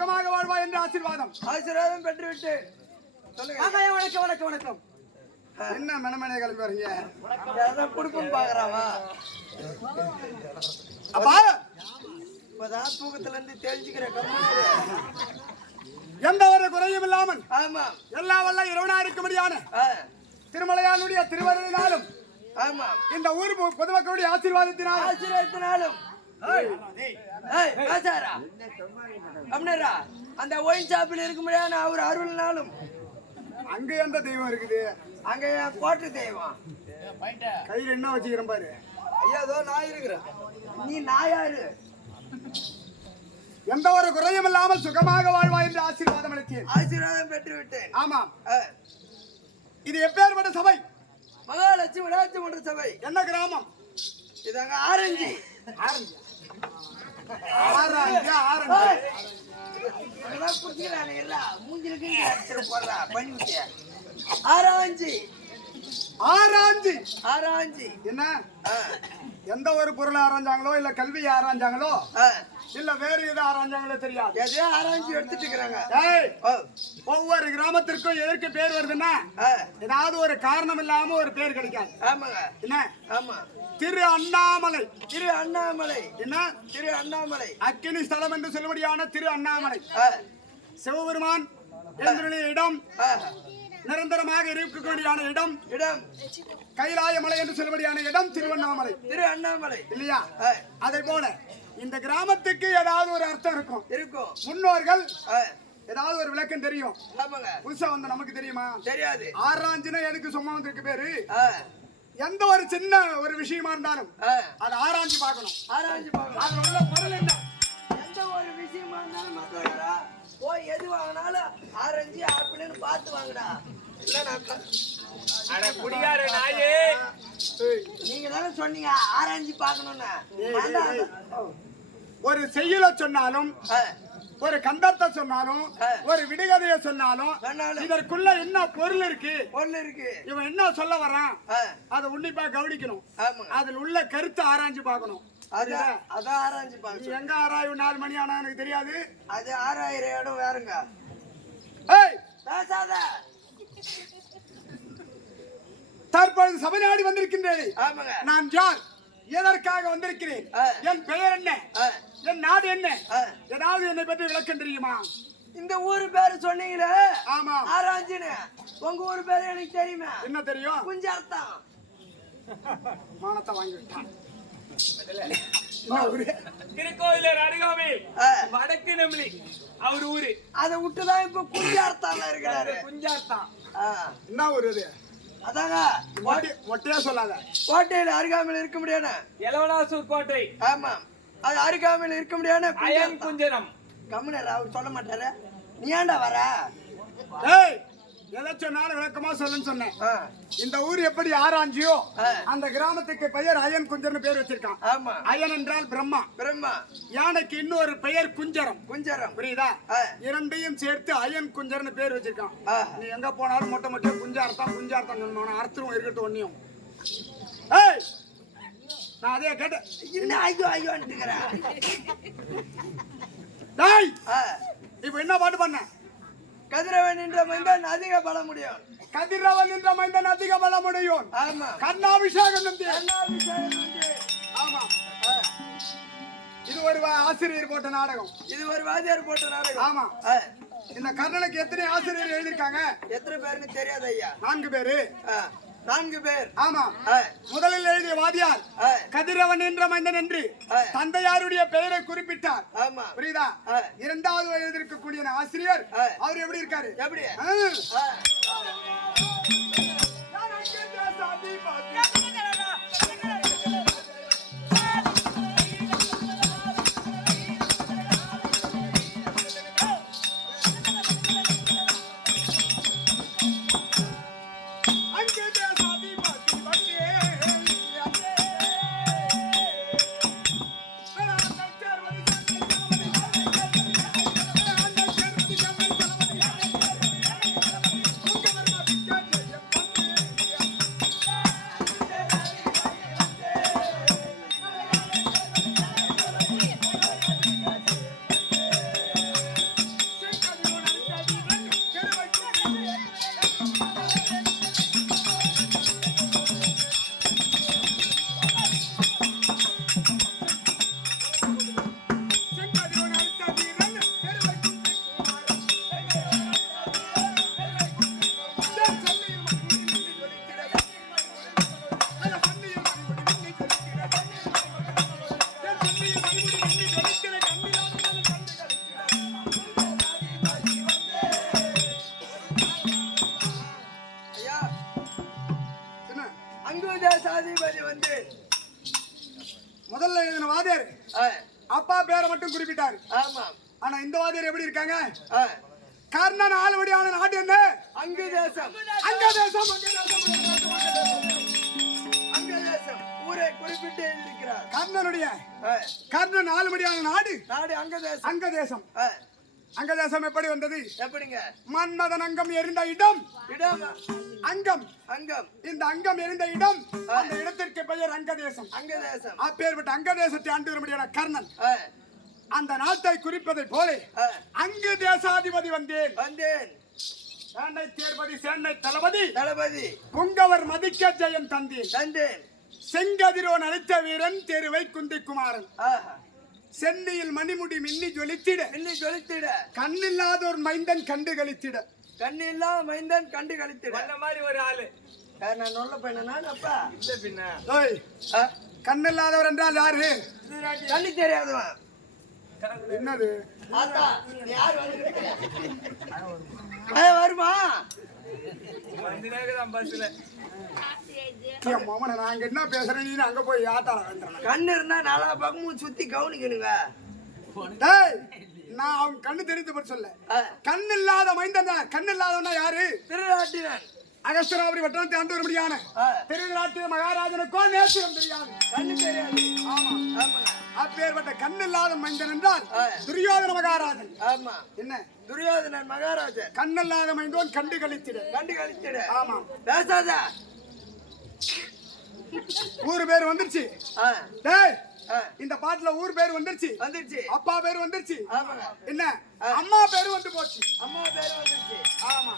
சுகமாக வாழ்வா என்று ஆசீர்வாதம் ஆசீர்வாதம் பெற்றுவிட்டு வணக்கம் வணக்கம் வணக்கம். என்ன மனமனை கிளம்பி வரீங்க? குடுப்பம் பாக்குறாவா அப்பா இப்பதான் தூக்கத்துல இருந்து தெரிஞ்சுக்கிறேன். எந்த ஒரு குறையும் இல்லாமல் ஆமா எல்லா வல்ல இறைவனா இருக்கும்படியான திருமலையானுடைய திருவருளினாலும் ஆமா இந்த ஊர் பொதுமக்களுடைய ஆசீர்வாதத்தினாலும் ஆசீர்வாதத்தினாலும் அந்த ஒயின் ஷாப்பில் இருக்க முடியாது அவர் அருள்னாலும் அங்க எந்த தெய்வம் இருக்குது? அங்க கோட்டை தெய்வம் கையில என்ன வச்சுக்கிறேன் பாரு. ஐயா அதோ நான் இருக்கிறேன். நீ நாயாரு? எந்த ஒரு குறையும் இல்லாமல் சுகமாக வாழ்வா என்று ஆசீர்வாதம் அளித்தேன். ஆசீர்வாதம் பெற்று விட்டேன். ஆமாம். இது எப்பேற்பட்ட சபை? மகாலட்சுமி விளையாட்டு மன்ற சபை. என்ன கிராமம்? இதாங்க ஆரஞ்சு. ஆரஞ்சு என்ன எந்த ஒரு பொருளை ஆராய்ஞ்சாங்களோ இல்ல கல்வி ஆராய்ஞ்சாங்களோ இல்ல வேறு எது ஆராய்ஞ்சாங்களோ தெரியாது. எதையோ ஆராய்ச்சி எடுத்துட்டு இருக்கிறாங்க. ஒவ்வொரு கிராமத்திற்கும் எதற்கு பேர் வருதுன்னா ஏதாவது ஒரு காரணம் இல்லாம ஒரு பேர் கிடைக்காது. ஆமாங்க. என்ன? ஆமா. திரு அண்ணாமலை. திரு அண்ணாமலை என்ன? திரு அண்ணாமலை அக்கினி ஸ்தலம் என்று சொல்லும்படியான திரு அண்ணாமலை சிவபெருமான் இடம், நிரந்தரமாக இருக்கக்கூடியான இடம் இடம் கைலாய மலை என்று சொல்லும்படியான இடம் திருவண்ணாமலை. திரு அண்ணாமலை இல்லையா? அதே போல இந்த கிராமத்துக்கு ஏதாவது ஒரு அர்த்தம் இருக்கும். இருக்கும். முன்னோர்கள் ஏதாவது ஒரு விளக்கம் தெரியும். ஆமாங்க. புதுசா வந்து நமக்கு தெரியுமா? தெரியாது. ஆராய்ஞ்சுனா எதுக்கு சும்மா வந்திருக்கு பேரு? எந்த ஒரு சின்ன ஒரு விஷயமா இருந்தாலும் அதை ஆராய்ச்சி பார்க்கணும். ஆராய்ச்சி பார்க்கணும். அதுல உள்ள பொருள் என்ன? எந்த ஒரு விஷயமா இருந்தாலும் மக்களா போய் எது வாங்கினாலும் ஆரஞ்சு ஆப்பிள்னு பார்த்து வாங்கடா. நீங்க தானே சொன்னீங்க ஆராய்ச்சி பார்க்கணும்னு. ஒரு செய்யல சொன்னாலும் ஒரு கந்தர்த்த சொன்னாலும் ஒரு விடுகதைய சொன்னாலும் இதற்குள்ள என்ன பொருள் இருக்கு இவன் என்ன சொல்ல வரான் அதை உன்னிப்பா கவனிக்கணும். அதுல உள்ள கருத்தை ஆராய்ச்சி பார்க்கணும். அதான் ஆராய்ச்சி பார்க்கணும். எங்க ஆராய்வு 4 மணி ஆனா எனக்கு தெரியாது. அது 6000 இடம் வேறுங்க. தற்பொழுது சபை நாடி வந்திருக்கின்றேன். நான் யார்? எதற்காக வந்திருக்கிறேன்? என் பெயர் என்ன? என் நாடு என்ன? ஏதாவது என்னை பற்றி விளக்கம் தெரியுமா? இந்த ஊரு பேரு சொன்னீங்களே. ஆமா. ஆராய்ச்சின்னு. உங்க ஊரு பேரு எனக்கு தெரியுமா? என்ன தெரியும்? குஞ்சர்த்தம். மானத்தை வாங்கி விட்டான். திருக்கோயிலர் அருகாமை வடக்கு நெமிலி அவர் ஊரு. அதை விட்டுதான் இப்ப குஞ்சார்த்தால இருக்கிறாரு. குஞ்சார்த்தம் என்ன ஊரு அது? அதாங்க மொட்டையா சொல்லாத. கோட்டையில அருகாமையில் இருக்க முடியாது. எலவனாசூர் கோட்டை. ஆமா. அது அருகாமையில் இருக்க முடியாது. அயன் குஞ்சரம். கம்முனர் அவர் சொல்ல மாட்டாரு. நீ ஏன்டா வர? எதை சொன்னாலும் விளக்கமா சொல்லுன்னு சொன்னேன். இந்த ஊர் எப்படி ஆராய்ஞ்சியோ அந்த கிராமத்துக்கு பெயர் அயன் குஞ்சர்னு பேர் வச்சிருக்கான். ஆமா. அயன் என்றால் பிரம்மா. பிரம்மா. யானைக்கு இன்னொரு பெயர் குஞ்சரம். குஞ்சரம். புரியுதா? இரண்டையும் சேர்த்து அயன் குஞ்சர்னு பேர் வச்சிருக்கான். நீ எங்க போனாலும் மொட்டை மொட்டை குஞ்சார்த்தம் குஞ்சார்த்தம் சொன்ன அர்த்தம் இருக்கட்டும். ஒன்னியும் நான் அதே கேட்டேன். என்ன ஐயோ ஐயோன்னுக்கிறேன். இப்ப என்ன பாட்டு பண்ண? கதிரவன் என்ற மைந்தன் அதிக பல முடியும். கதிரவன் என்ற மைந்தன் அதிக பல முடியும். ஆமா. கர்ணாபிஷேகம். ஆமா. இது ஒரு ஆசிரியர் போட்ட நாடகம். இது ஒரு வாத்தியார் போட்ட நாடகம். ஆமா. இந்த கர்ணனுக்கு எத்தனை ஆசிரியர் எழுதியிருக்காங்க? எத்தனை பேருன்னு தெரியாது ஐயா. 4 பேரு. 4 பேர். ஆமா. முதலில் எழுதிய வாதியார் கதிரவன் என்ற மைந்தன் என்று தந்தையாருடைய பெயரை குறிப்பிட்டார். ஆமா. புரியுதா? இரண்டாவது எழுதியிருக்கக்கூடிய ஆசிரியர் அவர் எப்படி இருக்காரு? எப்படி? மட்டும் குறிப்பிட்டாரு. ஆமா. ஆனா இந்த வாதியர் எப்படி இருக்காங்க? ஆ. கர்ணன் ஆளுபடியான நாடு என்ன? அங்க தேசம். அங்க தேசம், அங்க தேசம், அங்க தேசம் ஊரை குறிப்பிட்டு இருக்கிறார். கர்ணனுடைய கர்ணன் ஆளுபடியான நாடு நாடு அங்க தேசம். அங்க தேசம். அங்க தேசம் எப்படி வந்தது? எப்படிங்க? மன்மதன் அங்கம் எரிந்த இடம் இடம் அங்கம். அங்கம். இந்த அங்கம் எரிந்த இடம், அந்த இடத்திற்கு பெயர் அங்க தேசம். அங்க தேசம். அப்பேற்பட்ட அங்க தேசத்தை ஆண்டு வரும்படியான கர்ணன் ஆ. அந்த நாட்டை குறிப்பதை போல அங்கு தேசாதிபதி வந்தேன். வந்தேன். சேனை தேர்பதி சேனை தளபதி தளபதி புங்கவர் மதிக்க ஜெயம் தந்தேன். தந்தேன். செங்கதிரோன் அளித்த வீரன் தெருவை குந்திக்குமாரன். ஆஹா. சென்னியில் மணிமுடி மின்னி ஜொலித்திட மின்னி ஜொலித்திட கண்ணில்லாதோர் மைந்தன் கண்டு களித்திட கண்ணில்லா மைந்தன் கண்டு களித்திட அந்த மாதிரி ஒரு ஆளு. நான் நல்ல பையனா அப்பா? இல்ல பின்ன. ஓய், கண்ணில்லாதவர் என்றால் யாரு? கண்ணு தெரியாதவன். என்னது? ஆத்தா, நீ யார் வந்திருக்க? வருமா? வந்தினாதான் பஸ்ல. என் மாமனை நாங்க என்ன பேசுறேன், நீ அங்க போய் ஆத்தாட வேண்டாம். கண்ணு இருந்தா நல்லா பக்கமும் சுத்தி கவனிக்கணுங்க. டேய், நான் அவங்க கண்ணு தெரிந்து பற்றி சொல்ல. கண்ணு இல்லாத மைந்தன் தான். கண்ணு இல்லாதவனா யாரு? திருநாட்டினன். அகஸ்தராபுரி வட்டத்தை ஆண்டு வரும்படியான திருநாட்டு மகாராஜனுக்கோ நேத்திரம் தெரியாது. கண்ணு தெரியாது. ஆமா. ஆமா. அப்பேற்பட்ட கண்ணு இல்லாத மைந்தன் என்றால் துரியோதன மகாராஜன். ஆமா. என்ன? துரியோதனன் மகாராஜன். கண்ணில்லாத மைந்தோன் கண்டு கழித்திட. கண்டு கழித்திட. ஆமா. பேசாத. ஊரு பேர் வந்துருச்சு. டேய், இந்த பாட்டுல ஊர் பேர் வந்துருச்சு. வந்துருச்சு. அப்பா பேர் வந்துருச்சு. ஆமாங்க. என்ன? அம்மா பேரு வந்து போச்சு. அம்மா பேரு வந்துருச்சு. ஆமா.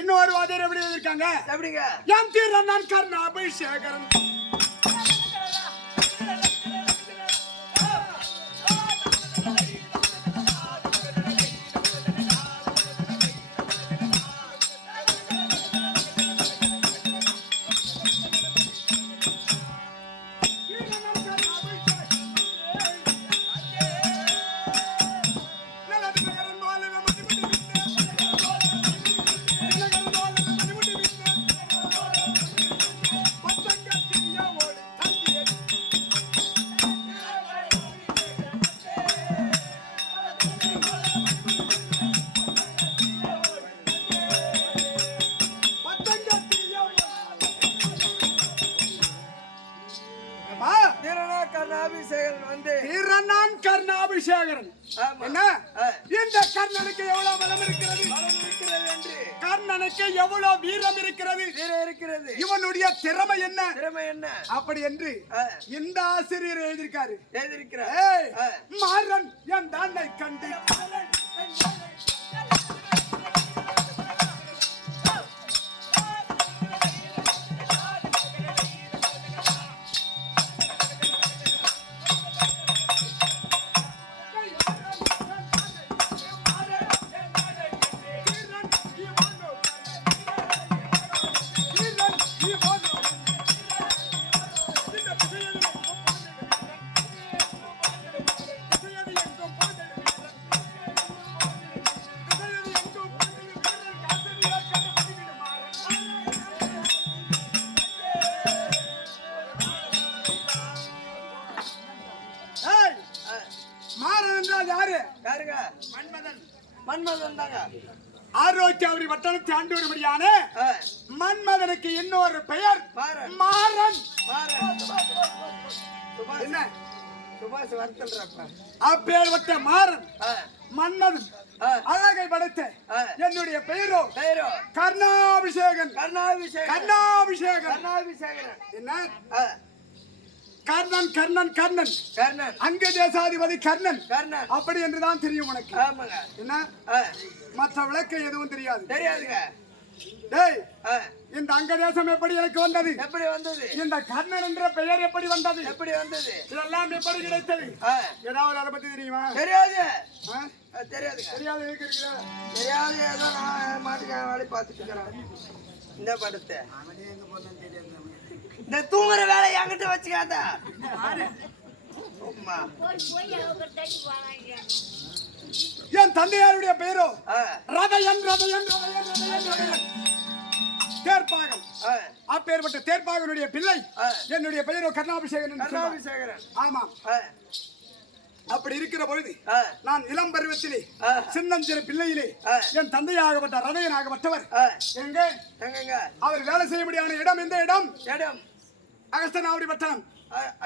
இன்னொரு வாதியர் எப்படி இருக்காங்க? எப்படிங்க? எம் தீரன் கர்ணாபிஷேகரன். கர்ணாபிஷேகரன். என்ன? இந்த கர்ணனுக்கு எவ்வளவு பலம் இருக்கிறது? கர்ணனுக்கு எவ்வளவு வீரம் இருக்கிறது? இருக்கிறது. இவனுடைய திறமை என்ன? திறமை என்ன? அப்படி என்று இந்த ஆசிரியர் எழுதியிருக்காரு. எழுதியிருக்கிறார். மாறன் என் தாண்டை கண்டு மன்மதன் தாங்க. ஆரோக்கியாவரி வட்டணத்தை ஆண்டு வரும்படியான மன்மதனுக்கு இன்னொரு பெயர் மாறன். என்ன? சுபாஷ் வருத்தல்றப்ப. அப்பேற்பட்ட மாறன் மன்மதன் அழகை படைத்த என்னுடைய பெயரோ கர்ணாபிஷேகன். கர்ணாபிஷேகன். என்ன? கர்ணன் கர்ணன் கர்ணன் கர்ணன். அங்க தேசாதிபதி கர்ணன். கர்ணன். அப்படி என்றுதான் தெரியும் உனக்கு. ஆமாங்க. என்ன? மற்ற விளக்கம் எதுவும் தெரியாது. தெரியாதுங்க. டேய், இந்த அங்க தேசம் எப்படி எனக்கு வந்தது? எப்படி வந்தது? இந்த கர்ணன் என்ற பெயர் எப்படி வந்தது? எப்படி வந்தது? இதெல்லாம் எப்படி கிடைத்தது? ஏதாவது அதை பத்தி தெரியுமா? தெரியாது. தெரியாதுங்க. தெரியாது. எதுக்கு இருக்கிற? தெரியாது. ஏதோ நான் மாட்டுக்க வேலை பார்த்துட்டு இருக்கிறேன். இந்த படத்தை இந்த தூங்குற வேலை என்கிட்ட வச்சுக்காத. என் தந்தையாருடைய பெயரோ ரதயன். தேர்ப்பாகன். அப்பேற்பட்ட தேர்ப்பாகனுடைய பிள்ளை என்னுடைய பெயரோ கர்ணாபிஷேகன். கர்ணாபிஷேகரன். ஆமா. அப்படி இருக்கிற பொழுது ஆ, நான் இளம் பருவத்திலே ஆ, சின்னஞ்சிறு பிள்ளையிலே ஆ. என் தந்தையாகப்பட்ட ரதையனாகப்பட்டவர் ஆ, எங்க எங்கங்க அவர் வேலை செய்ய முடியாத இடம் எந்த இடம்? இடம் அகஸ்தனாபுரி பட்டணம்.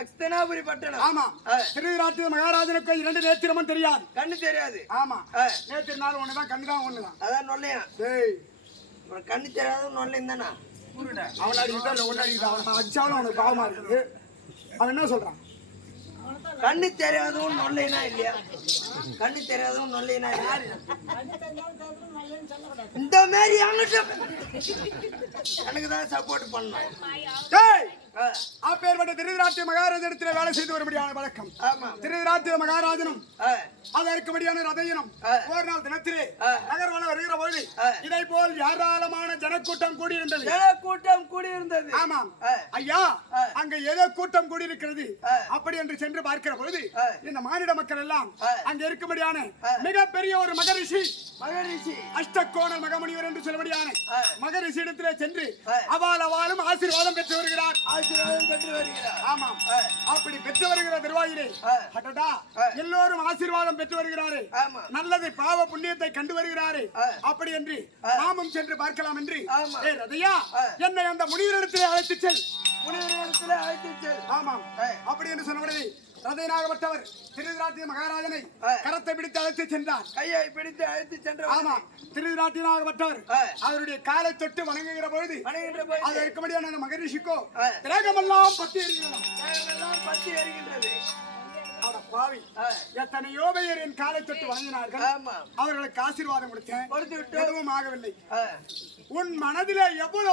அக்ஸ்தனாபுரி பட்டணம். ஆமா. ஆ. திருவிராட்டிய மகாராஜனுக்கு 2 நேத்திரமும் தெரியாது. கண்ணு தெரியாது. ஆமா. ஆ, நேத்திரனாலும் ஒண்ணுதான், கண்ணுதான் ஒண்ணுதான். அதான் நொல்லையா டேய், அப்புறம் கண்ணு தெரியாத நொல்லையும் தானா அவன் அடிக்கிட்டா இல்ல ஒன்னு அடிக்கிட்டா, அவன் அடிச்சாலும் அவனுக்கு பாவமா இருக்குது. அவன் என்ன சொல்றான்? கண்ணு தெரியாதவன் நொல்லைனா இல்லையா? கண்ணு தெரியாதவன் நொல்லைனா இல்லையா? இந்த மாதிரி எனக்கு தான் சப்போர்ட் பண்ணணும். டேய், ஆ, அப்பேற்பட்ட திருவிராட்டிய மகாராஜனிடத்தில் வேலை செய்து வரும்படியான வழக்கம். ஆமா. திருவிராட்டிய மகாராஜனும் ஆ, அதற்குபடியான ரதையனும் ஆ. ஒரு நாள் தினத்திலே ஆ. நகர்வலம் வருகிற பொழுது ஆ. இதை போல் ஏராளமான ஜனக்கூட்டம் கூடியிருந்தது. ஜன கூட்டம் கூடியிருந்தது. ஆமாம். ஆ. ஐயா, ஆ. அங்க ஏதோ கூட்டம் கூடியிருக்கிறது. ஆ. அப்படி என்று சென்று பார்க்கிற பொழுது ஆ. இந்த மானிட மக்கள் எல்லாம் ஆ. அங்க இருக்கும்படியான ஆ. மிகப்பெரிய ஒரு மகரிஷி, மகரிஷி. அஷ்டகோண மகமுனிவர் என்று சொல்லும்படியான ஆ. மகரிஷி இடத்திலே சென்று ஆ. அவாலும் ஆசீர்வாதம் பெற்று வருகிறார். ஆசீர்வாதம் பெற்று வருகிறார். ஆமாம். ஆ. அப்படி பெற்று வருகிற திருவாயிலே ஆ. அடடா, ஆ. எல்லோரும் ஆசீர்வாதம் பெற்று வருகிறாரு. ஆமா. நல்லது பாவ புண்ணியத்தை கண்டு வருகிறாரு. ஆ. அப்படி என்று ஆ. நாமும் சென்று பார்க்கலாம் என்று ஆமா. ரதையா, ஆ. என்னை அந்த முனிவரிடத்திலே அழைத்து செல். முனிவரிடத்துல அழைத்து செல். ஆமாம். ஆ. அப்படி என்று சொன்னபடி ரதையனாகப்பட்டவர் திருவிராட்டிய மகாராஜனை ஆ. கரத்தை பிடித்து அழைத்து சென்றார். கையை பிடித்து அழைத்து சென்ற ஆமா. திருவிராட்டியனாகப்பட்டவர் ஆ. அவருடைய காலை தொட்டு வணங்குகிற பொழுது வணங்குகின்ற போது அது இருக்கும்படியான அந்த மகரிஷிக்கோ ஆ. திரேகமெல்லாம் பத்தி எறிகிறதாம். தேவனெல்லாம் பற்றி எறிகின்றது. அட பாவி, ஆ, எத்தனையோ பேர் என் காலை தொட்டு வணங்கினார்கள். ஆமா. அவர்களுக்கு ஆசீர்வாதம் கொடுத்தேன், கொடுத்து விட்டு எதுவும் ஆகவில்லை. ஆ. உன் மனதிலே எவ்வளவு